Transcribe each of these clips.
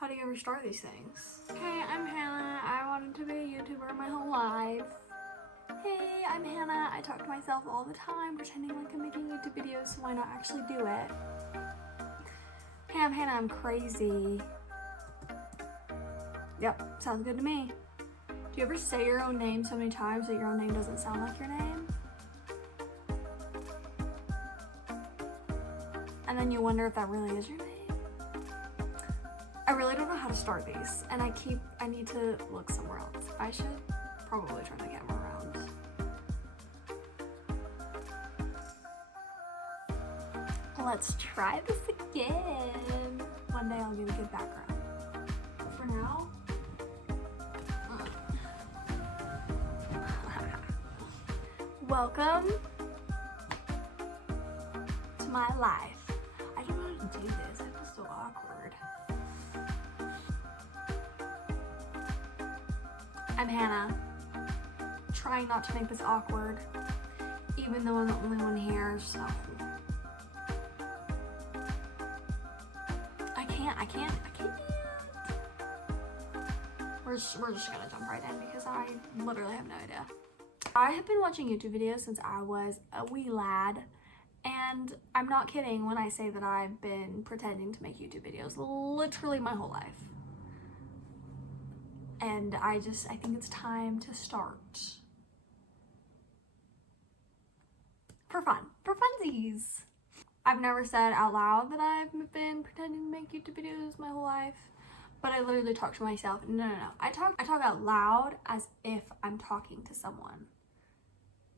How do you ever start these things? Hey, I'm Hannah. I wanted to be a YouTuber my whole life. Hey, I'm Hannah. I talk to myself all the time, pretending like I'm making YouTube videos, so why not actually do it? Hey, I'm Hannah. I'm crazy. Yep, sounds good to me. Do you ever say your own name so many times that your own name doesn't sound like your name? And then you wonder if that really is your name? I really don't know how to start these, and I need to look somewhere else. I should probably turn the camera around. Let's try this again. One day I'll get a good background. But for now, welcome to my life. I don't know how to do this. I feel so awkward. I'm Hannah, trying not to make this awkward, even though I'm the only one here, so. I can't. We're just gonna jump right in because I literally have no idea. I have been watching YouTube videos since I was a wee lad, and I'm not kidding when I say that I've been pretending to make YouTube videos literally my whole life. And I think it's time to start. For fun, for funsies. I've never said out loud that I've been pretending to make YouTube videos my whole life, but I literally talk to myself. No. I talk out loud as if I'm talking to someone.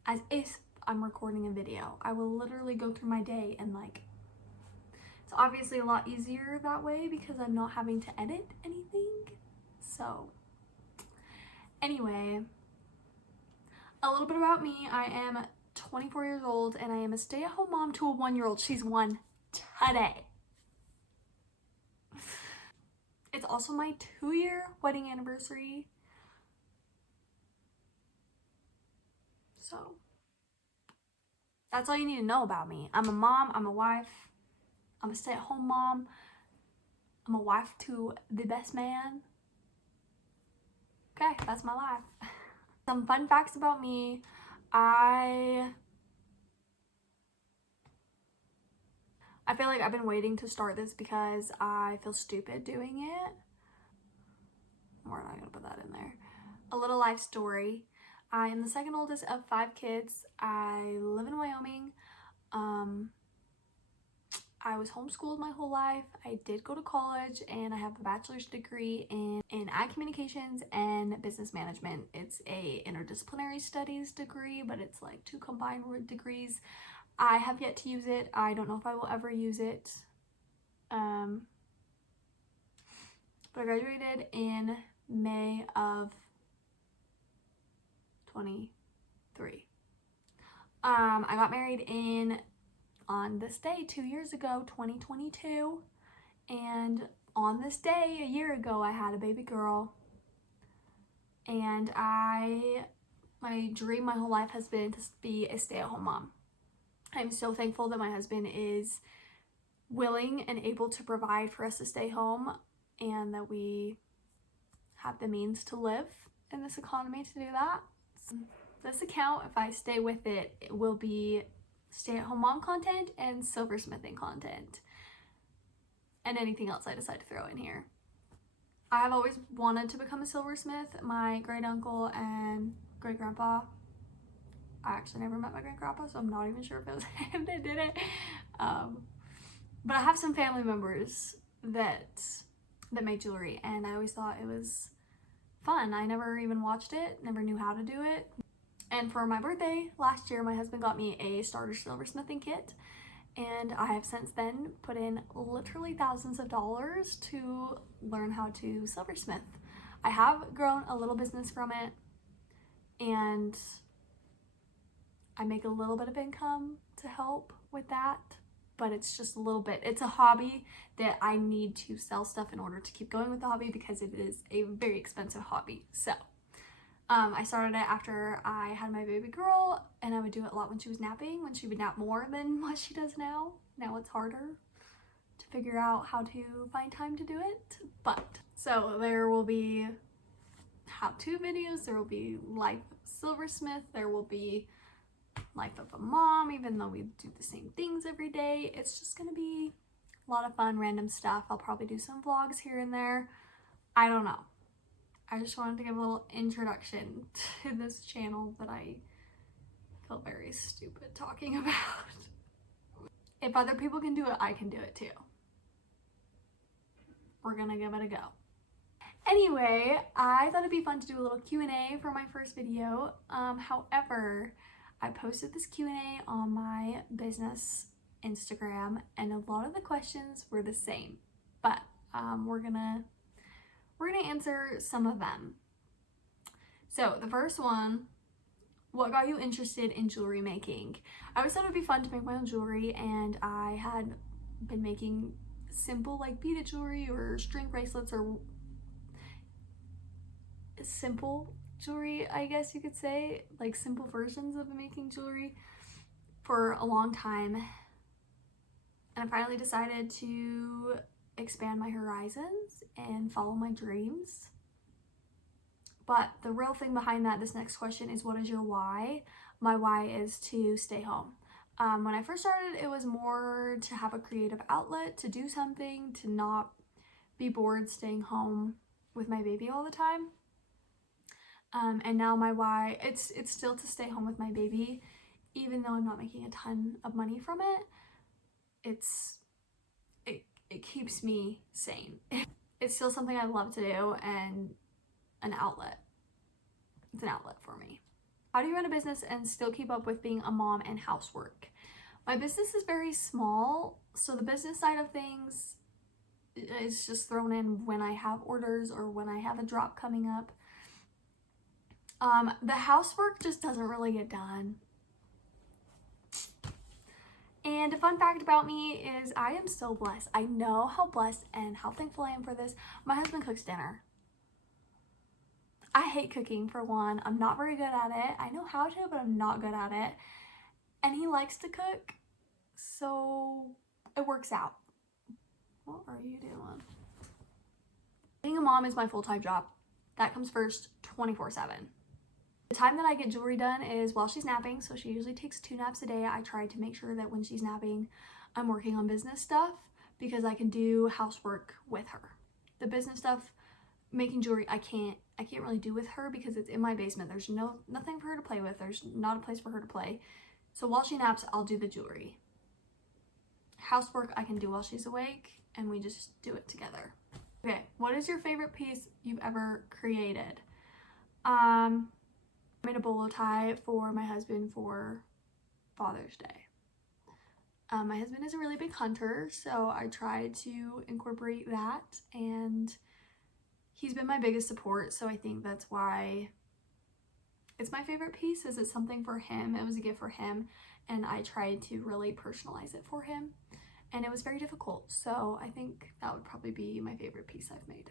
As if I'm recording a video. I will literally go through my day and it's obviously a lot easier that way because I'm not having to edit anything. So anyway, a little bit about me. I am 24 years old and I am a stay-at-home mom to a 1-year-old. She's 1 today. It's also my 2-year wedding anniversary. So that's all you need to know about me. I'm a mom, I'm a wife, I'm a stay-at-home mom, I'm a wife to the best man. Okay, that's my life. Some fun facts about me. I feel like I've been waiting to start this because I feel stupid doing it. We're not gonna put that in there. A little life story. I am the second oldest of 5 kids. I live in Wyoming. I was homeschooled my whole life. I did go to college and I have a bachelor's degree in ag communications and business management. It's a interdisciplinary studies degree, but it's like 2 combined degrees. I have yet to use it. I don't know if I will ever use it. But I graduated in May of 23. I got married on this day 2 years ago, 2022, and on this day a year ago I had a baby girl. And my dream my whole life has been to be a stay-at-home mom. I'm so thankful that my husband is willing and able to provide for us to stay home and that we have the means to live in this economy to do that. So this account, if I stay with it, it will be stay-at-home mom content and silversmithing content and anything else I decide to throw in here. I have always wanted to become a silversmith. My great uncle and great grandpa, I actually never met my great grandpa, so I'm not even sure if it was him that did it. But I have some family members that make jewelry, and I always thought it was fun. I never even watched it, never knew how to do it. And for my birthday last year, my husband got me a starter silversmithing kit, and I have since then put in literally thousands of dollars to learn how to silversmith. I have grown a little business from it, and I make a little bit of income to help with that, but it's just a little bit. It's a hobby that I need to sell stuff in order to keep going with the hobby because it is a very expensive hobby. So I started it after I had my baby girl, and I would do it a lot when she was napping, when she would nap more than what she does now. Now it's harder to figure out how to find time to do it. But so there will be how-to videos, there will be life of Silversmith, there will be life of a mom, even though we do the same things every day. It's just gonna be a lot of fun, random stuff. I'll probably do some vlogs here and there. I don't know. I just wanted to give a little introduction to this channel that I feel very stupid talking about. If other people can do it, I can do it too. We're gonna give it a go. Anyway, I thought it'd be fun to do a little Q&A for my first video. However, I posted this Q&A on my business Instagram and a lot of the questions were the same, but we're gonna answer some of them. So the first one, what got you interested in jewelry making? I always thought it would be fun to make my own jewelry, and I had been making simple like beaded jewelry or string bracelets or simple jewelry, I guess you could say, like simple versions of making jewelry for a long time. And I finally decided to expand my horizons and follow my dreams. But the real thing behind that, this next question, is what is your why? My why is to stay home. When I first started, it was more to have a creative outlet, to do something, to not be bored staying home with my baby all the time. And now my why, it's still to stay home with my baby, even though I'm not making a ton of money from it. It keeps me sane. It's still something I love to do and an outlet. It's an outlet for me. How do you run a business and still keep up with being a mom and housework? My business is very small, so the business side of things is just thrown in when I have orders or when I have a drop coming up. The housework just doesn't really get done. And a fun fact about me is I am so blessed. I know how blessed and how thankful I am for this. My husband cooks dinner. I hate cooking, for one. I'm not very good at it. I know how to, but I'm not good at it. And he likes to cook, so it works out. What are you doing? Being a mom is my full-time job. That comes first, 24/7. The time that I get jewelry done is while she's napping, so she usually takes 2 naps a day. I try to make sure that when she's napping, I'm working on business stuff because I can do housework with her. The business stuff, making jewelry, I can't really do with her because it's in my basement. There's nothing for her to play with. There's not a place for her to play. So while she naps, I'll do the jewelry. Housework I can do while she's awake, and we just do it together. Okay, what is your favorite piece you've ever created? I made a bolo tie for my husband for Father's Day. My husband is a really big hunter, so I tried to incorporate that, and he's been my biggest support, so I think that's why it's my favorite piece. Is it's something for him. It was a gift for him, and I tried to really personalize it for him, and it was very difficult, so I think that would probably be my favorite piece I've made.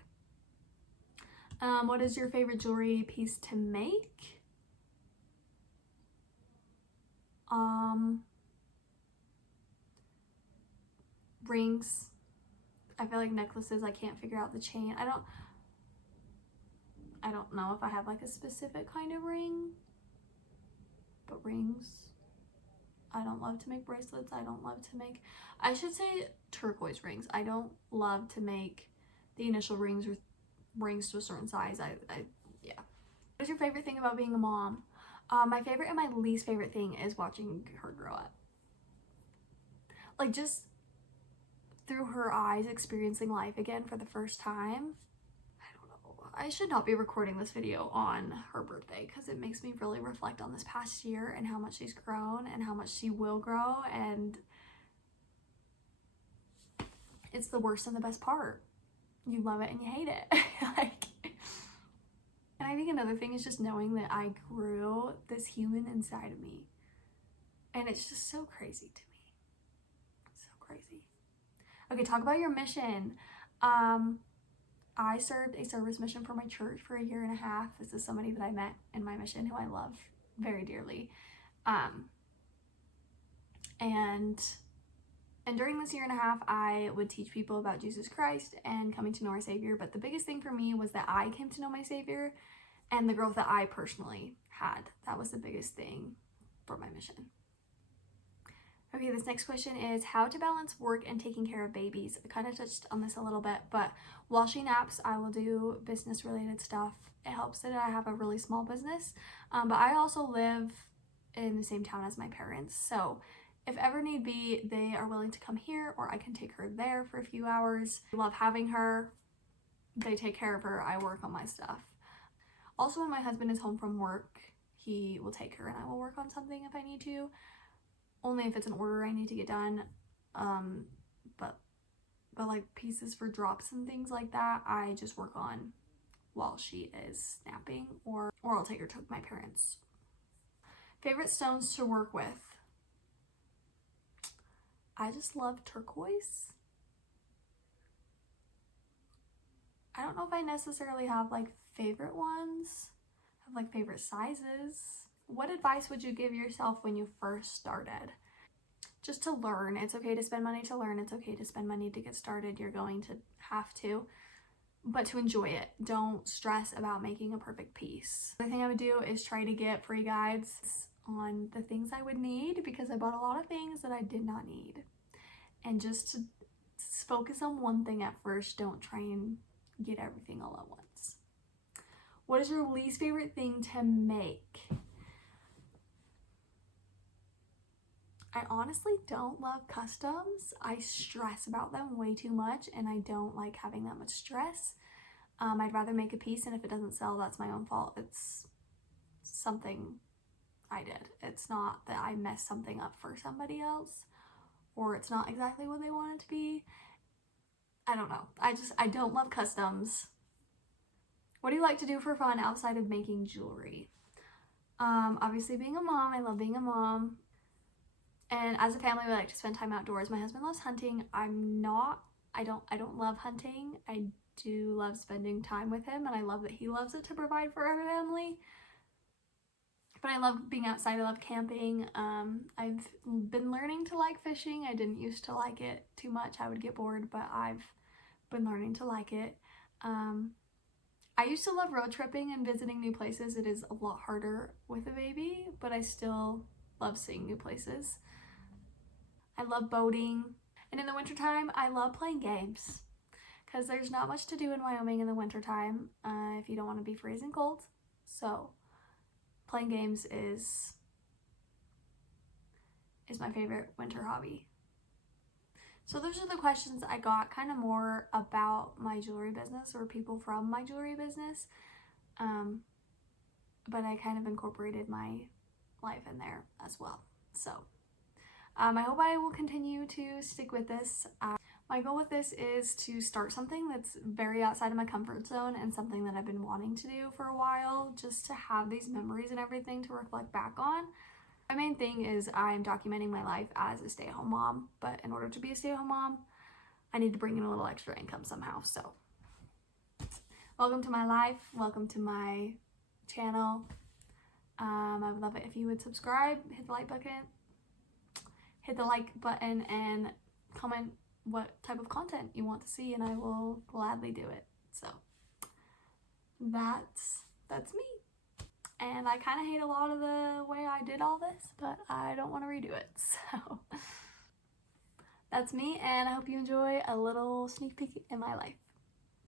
What is your favorite jewelry piece to make? Rings. I feel like necklaces, I can't figure out the chain. I don't know if I have like a specific kind of ring, but rings. I don't love to make bracelets. I don't love to make, I should say turquoise rings. I don't love to make the initial rings or rings to a certain size. Yeah. What is your favorite thing about being a mom? My favorite and my least favorite thing is watching her grow up. Like, just through her eyes, experiencing life again for the first time. I don't know. I should not be recording this video on her birthday because it makes me really reflect on this past year and how much she's grown and how much she will grow, and it's the worst and the best part. You love it and you hate it. Like, and I think another thing is just knowing that I grew this human inside of me, and it's just so crazy to me. So crazy. Okay, talk about your mission. I served a service mission for my church for 1.5 years. This is somebody that I met in my mission who I love very dearly. And And during this year and a half, I would teach people about Jesus Christ and coming to know our Savior. But the biggest thing for me was that I came to know my Savior and the growth that I personally had. That was the biggest thing for my mission. Okay, this next question is how to balance work and taking care of babies. I kind of touched on this a little bit, but while she naps, I will do business related stuff. It helps that I have a really small business, but I also live in the same town as my parents. So if ever need be, they are willing to come here or I can take her there for a few hours. I love having her. They take care of her. I work on my stuff. Also, when my husband is home from work, he will take her and I will work on something if I need to. Only if it's an order I need to get done. But like pieces for drops and things like that, I just work on while she is napping, or I'll take her to my parents. Favorite stones to work with? I just love turquoise. I don't know if I necessarily have like favorite ones. I have like favorite sizes. What advice would you give yourself when you first started? Just to learn. It's okay to spend money to learn. It's okay to spend money to get started. You're going to have to. But to enjoy it. Don't stress about making a perfect piece. The thing I would do is try to get free guides on the things I would need, because I bought a lot of things that I did not need. And just to focus on one thing at first. Don't try and get everything all at once. What is your least favorite thing to make? I honestly don't love customs. I stress about them way too much and I don't like having that much stress. I'd rather make a piece, and if it doesn't sell, that's my own fault. It's something I did. It's not that I messed something up for somebody else, or it's not exactly what they want it to be. I don't know. I don't love customs. What do you like to do for fun outside of making jewelry? Obviously being a mom. I love being a mom. And as a family, we like to spend time outdoors. My husband loves hunting. I don't love hunting. I do love spending time with him, and I love that he loves it to provide for our family. But I love being outside. I love camping. I've been learning to like fishing. I didn't used to like it too much. I would get bored, but I've been learning to like it. I used to love road tripping and visiting new places. It is a lot harder with a baby, but I still love seeing new places. I love boating. And in the wintertime, I love playing games, because there's not much to do in Wyoming in the wintertime if you don't want to be freezing cold. So playing games is my favorite winter hobby. So those are the questions I got, kind of more about my jewelry business or people from my jewelry business. But I kind of incorporated my life in there as well. So I hope I will continue to stick with this. My goal with this is to start something that's very outside of my comfort zone and something that I've been wanting to do for a while, just to have these memories and everything to reflect back on. My main thing is I'm documenting my life as a stay-at-home mom, but in order to be a stay-at-home mom, I need to bring in a little extra income somehow. So welcome to my life. Welcome to my channel. I would love it if you would subscribe, hit the like button, and comment what type of content you want to see, and I will gladly do it. So that's me. And I kind of hate a lot of the way I did all this, but I don't want to redo it. So that's me, and I hope you enjoy a little sneak peek in my life.